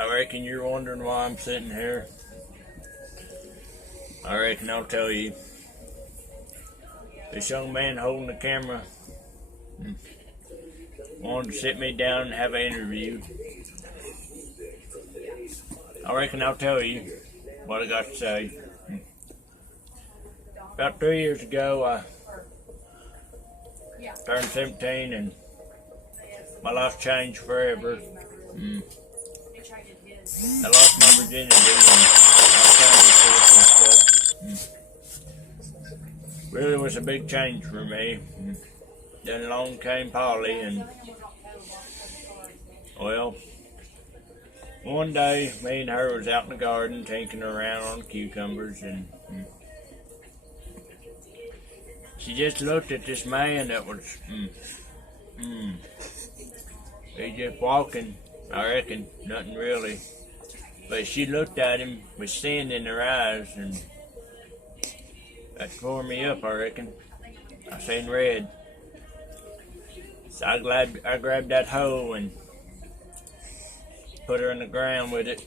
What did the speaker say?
I reckon you're wondering why I'm sitting here. I reckon I'll tell you. This young man holding the camera wanted to sit me down and have an interview. I reckon I'll tell you what I got to say. About 3 years ago, I turned 17 and my life changed forever. I lost my virginity and all kinds of stuff and stuff. Really was a big change for me. Then along came Polly, and well, one day me and her was out in the garden tinkering around on cucumbers, and she just looked at this man that was he just walking, I reckon, nothing really. But she looked at him with sin in her eyes, and that tore me up, I reckon. I seen red. So I grabbed that hoe and put her in the ground with it.